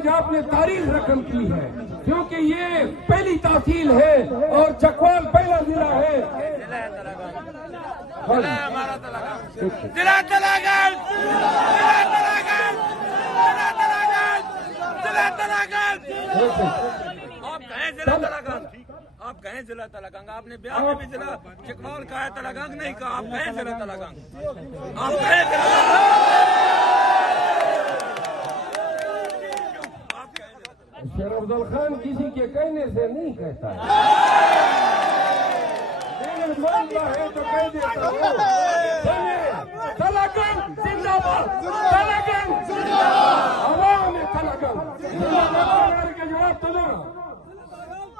آج آپ نے تاریخ رقم کی ہے، کیونکہ یہ پہلی تحصیل ہے اور چکوال پہلا ضلع ہے۔ آپ کہیں ضلع تلگنگ، آپ نے بیان میں بھی ضلع چکوال کہا ہے، تلگنگ نہیں کہا، آپ کہیں ضلع تلگنگ، آپ کہیں شیر افضل خان کسی کے کہنے سے نہیں کہتا ہے، لیکن مانتا ہے تو کہہ دیتا ہوں۔ تلگنگ زندہ باد، تلگنگ زندہ باد، عوام تلگنگ زندہ باد کے جواب تو دو نا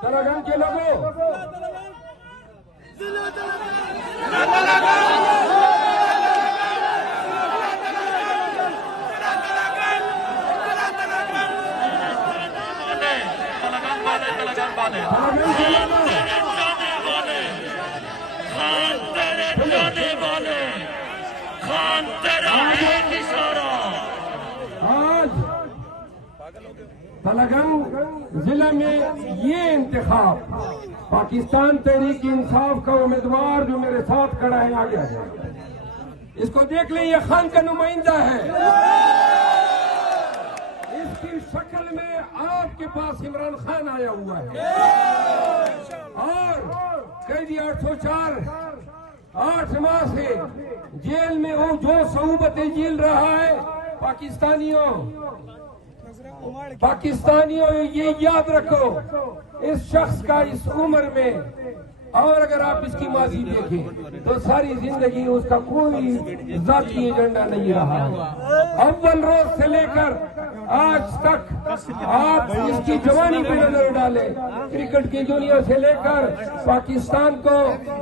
تلگنگ کے لوگوں۔ آج تلگنگ ضلع میں یہ انتخاب پاکستان تحریک انصاف کا امیدوار جو میرے ساتھ کھڑا ہے آگے آ جائے، اس کو دیکھ لیں، یہ خان کا نمائندہ ہے۔ اس کی شکل میں آپ کے پاس عمران خان آیا ہوا ہے اور قیدی 804 8 ماہ سے جیل میں وہ جو صعوبتیں جھیل رہا ہے۔ پاکستانیوں یہ یاد رکھو، اس شخص کا اس عمر میں، اور اگر آپ اس کی ماضی دیکھیں تو ساری زندگی اس کا کوئی ذاتی ایجنڈا نہیں رہا ہے۔ اول روز سے لے کر آج تک آپ اس کی جوانی پہ نظر ڈالیں، کرکٹ کی دنیا سے لے کر پاکستان کو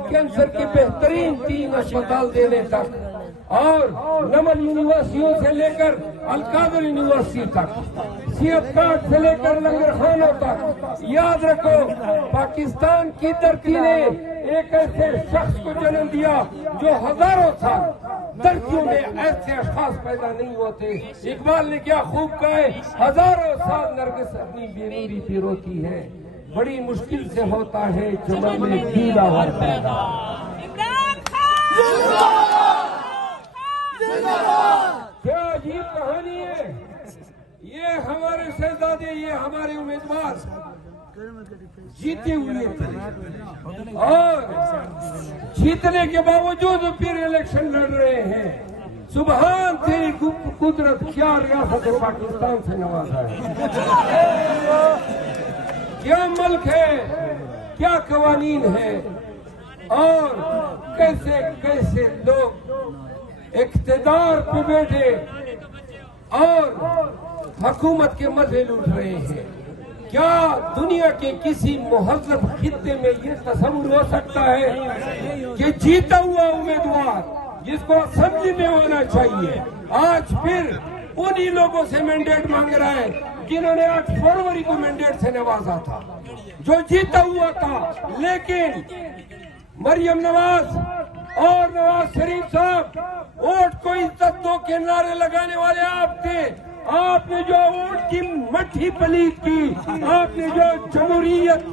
کینسر کے بہترین 3 اسپتال دینے تک، اور نمن یونیورسٹیوں سے لے کر القادر یونیورسٹی تک، سیت کاٹ سے لے کر لنگر خانوں تک، یاد رکھو پاکستان کی دھرتی نے ایک ایسے شخص کو جنم دیا جو ہزاروں سال دھرتیوں میں ایسے اشخاص پیدا نہیں ہوتے۔ اقبال نے کیا خوب کہا ہے، ہزاروں سال نرگس اپنی بیروری پہ روتی ہے، بڑی مشکل سے ہوتا ہے چمن میں گیلا ور پیدا۔ کیا عجیب کہانی ہے، یہ ہمارے شہزادے، یہ ہمارے امیدوار جیتے ہوئے تھے اور جیتنے کے باوجود پھر الیکشن لڑ رہے ہیں۔ سبحان تیری قدرت، کیا ریاست پاکستان سے نوازا ہے، کیا ملک ہے، کیا قوانین ہے، اور کیسے کیسے لوگ اقتدار پہ بیٹھے اور حکومت کے مزے لوٹ رہے ہیں۔ کیا دنیا کے کسی مہذب خطے میں یہ تصور ہو سکتا ہے کہ جیتا ہوا امیدوار جس کو اسمبلی میں ہونا چاہیے آج پھر انہی لوگوں سے مینڈیٹ مانگ رہا ہے جنہوں نے 8 فروری کو مینڈیٹ سے نوازا تھا، جو جیتا ہوا تھا؟ لیکن مریم نواز اور نواز شریف صاحب، ووٹ کو عزت دو کے نعرے لگانے والے آپ تھے۔ آپ نے جو ووٹ کی مٹھی پلیت کی، آپ نے جو جمہوریت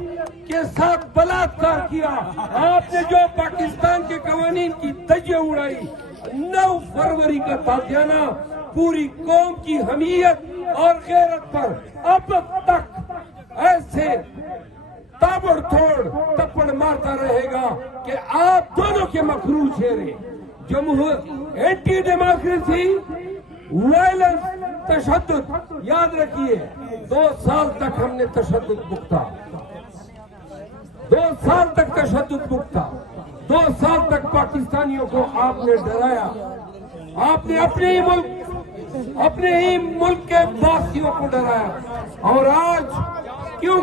کے ساتھ بلاತ್ಕಾರ کیا، آپ نے جو پاکستان کے قوانین کی دھجیاں اڑائی، 9 فروری کا تازیانہ پوری قوم کی حمیت اور غیرت پر اب تک ایسے تابڑ توڑ تپڑ مارتا رہے گا کہ آپ دونوں کے مکروہ چہرے، اینٹی ڈیموکریسی، وائلنس، تشدد، یاد رکھیے 2 سال تک ہم نے تشدد بھگتا، 2 سال تک تشدد بھگتا، 2 سال تک پاکستانیوں کو آپ نے ڈرایا، آپ نے اپنے ہی ملک کے باسیوں کو ڈرایا، اور آج کیوں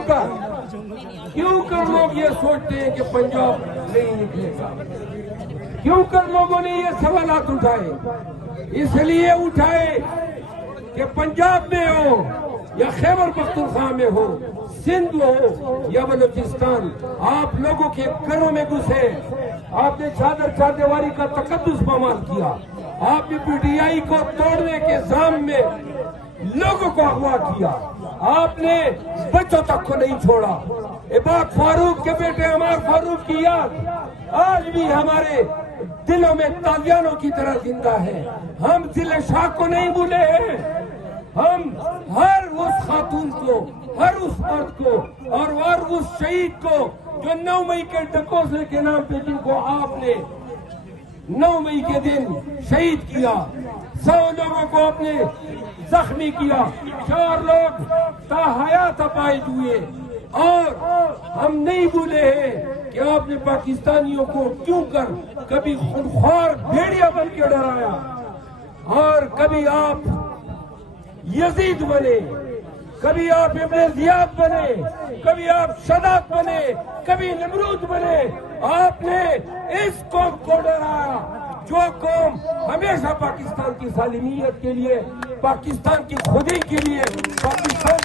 کر لوگ یہ سوچتے ہیں کہ پنجاب نہیں نکلے گا؟ کیوں کر لوگوں نے یہ سوالات اٹھائے؟ اس لیے اٹھائے کہ پنجاب میں ہو یا خیبر پختونخوا میں ہو، سندھ ہو یا بلوچستان، آپ لوگوں کے گھروں میں گھسے، آپ نے چادر دیواری کا تقدس پامال کیا، آپ نے PTI کو توڑنے کے زام میں لوگوں کو اغوا کیا، آپ نے بچوں تک کو نہیں چھوڑا. عباد فاروق کے بیٹے عمار فاروق کی یاد آج بھی ہمارے دلوں میں تازیانوں کی طرح زندہ ہے. ہم ضلع شاہ کو نہیں بھولے ہیں. ہم ہر اس خاتون کو، ہر اس مرد کو اور ہر اس شہید کو جو 9 مئی کے ڈکوسلے کے نام پہ جن کو آپ نے 9 مئی کے دن شہید کیا، 100 لوگوں کو آپ نے زخمی کیا، 4 لوگ تاحیات اپائج ہوئے. اور ہم نہیں بھولے ہیں کہ آپ نے پاکستانیوں کو کیوں کر کبھی خونخوار بھیڑیا بن کے ڈرایا، اور کبھی آپ یزید بنے، کبھی آپ ابن زیاد بنے، کبھی آپ شداد بنے، کبھی نمرود بنے. آپ نے اس قوم کو ڈرایا جو قوم ہمیشہ پاکستان کی سالمیت کے لیے، پاکستان کی خودی کے لیے، پاکستان